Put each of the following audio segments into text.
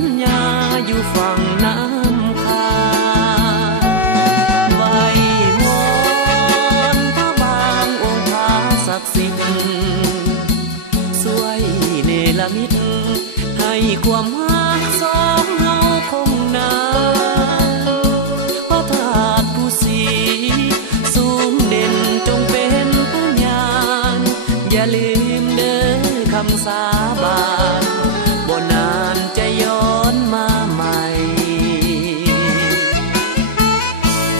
ญญาอยู่ฝั่งน้ำคาไว้วอนพระบางองค์พระศักดิ์สิทธิ์ช่วยเนรมิตให้ความรักสองเฮาคงนานพระธาตุผู้ศรีสูงเด่นจงเป็นพยานอย่าลืมเด้อคำสาบานบ่นานจะย้อนมาใหม่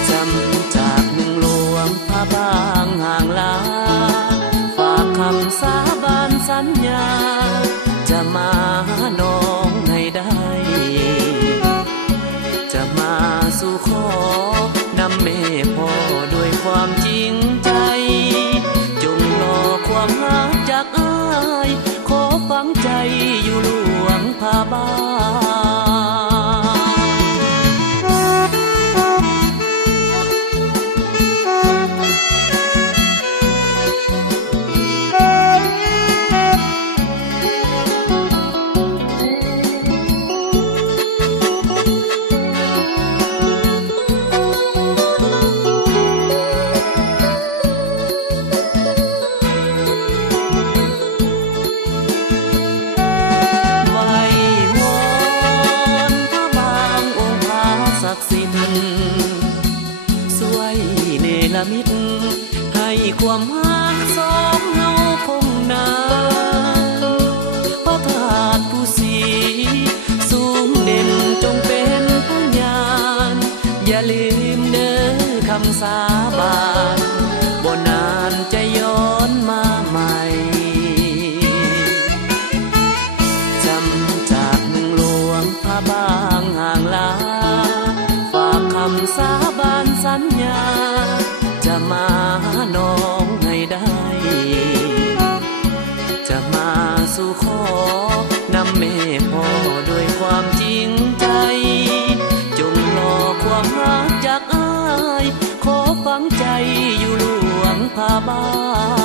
จำจากเมืองหลวงพระบางห่างลาฝากคำสาบานสัญญาจะมาน้องให้ได้จะมาสู่ขอนำแม่พ่อด้วยความจริงใจจงรอความรักจากอ้ายขอฟังใจอยู่หลวงพระบมิตรให้ความรักสองเฮาคงนานพระธาตุผู้ศรีสูงเด่นจงเป็นพยานอย่าลืมเด้อคำสาบานบ่นานจะย้อนมาใหม่จำจากเมืองหลวงพระบางห่างลาฝากคำสาบานสัญญาจะมาน้องให้ได้จะมาสู่ขอนำแม่พ่อด้วยความจริงใจจงรอความรักจากอ้ายขอฟังใจอยู่หลวงพระบาง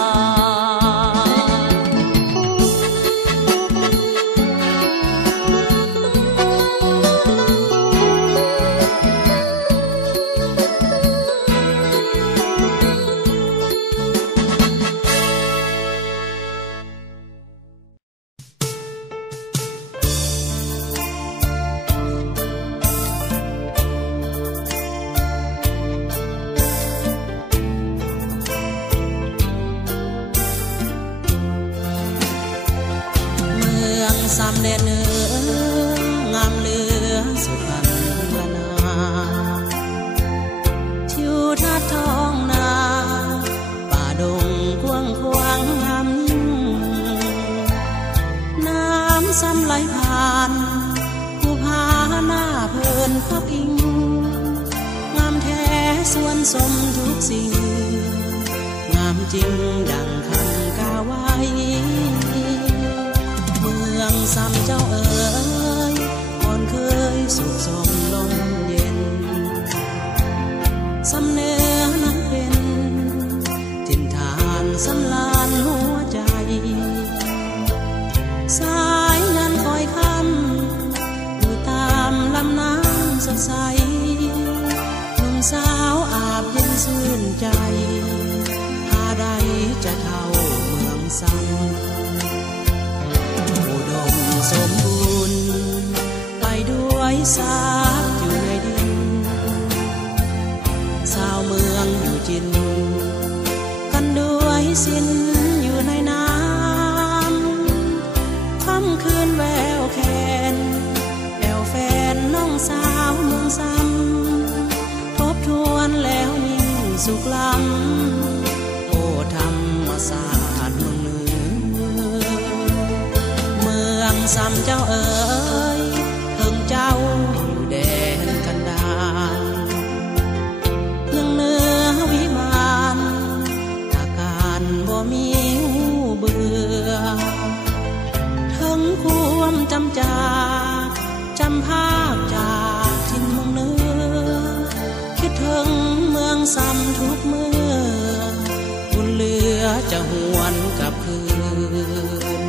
สามแดนเหนืองามเหลือสุพรรณนาทิวทัศน์ท้องนาป่าดงกว้างขวางงามยิ่งน้ำซ้ำไหลผ่านภูผาหน้าเพลินพักอิงงามแท้ส่วนสมทุกสิ่งงามจริงดังคำกล่าวไว้ซ้ำเจ้าเอ๋ยอ่อนเคยสุขสมลมเย็นซ้ำเนื้อนั้นเป็นถิ่นฐานสำลานหัวใจสายยันคอยคำอยู่ตามลำน้ำสดใสหนุ่มสาวอาบเย็นชื่นใจหาใดจะเท่าเมืองซ้ำสมบูรณ์ไปด้วยศาสตร์อยู่ในดินชาวเมืองอยู่จินกันด้วยสินอยู่ในน้ำค่ำคืนแววแคนแอวแฟนน้องสาวเมืองซ้ำทบทวนแล้วยิ่งสุขล้ำโอ้ธรรมศาสตร์เมืองเหนือซ้ำเจ้าเอ๋ยเพิ่งเจ้าอยู่แดนกันดารเมืองเหนือวิมานตาการบ่มีหูเบื่อถึงความจำจำภาคจากทินเมืองเหนือคิดถึงเมืองซ้ำทุกเมื่อบุญเหลือจะหวนกลับคืน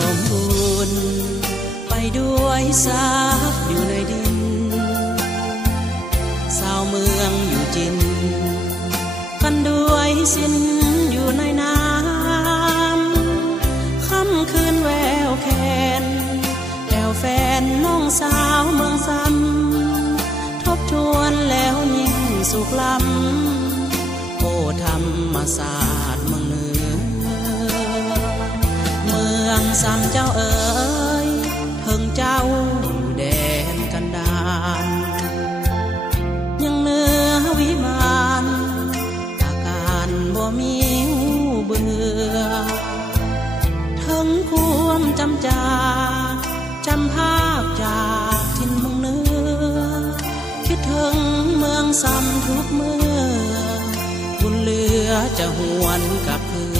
สมบูรณ์ไปด้วยทรัพย์อยู่ในดินชาวเมืองอยู่จินกันด้วยสินอยู่ในน้ำค่ำคืนแววแคนแก้วแฟนน้องสาวเมืองซ้ำทบทวนแล้วยิ่งสุขล้ำโอ้ธรรมศาสตร์เมืองเหนือเมืองซ้ำเจ้าเอ๋ยเพิ่งเจ้าอยู่แดนกันดารยังเหนือวิมานตาการบ่มีเบื่อถึงความจำจาจำภาพจากทินเมืองเหนือคิดถึงเมืองซ้ำทุกเมื่อบุญเหลือจะหวนกลับคืน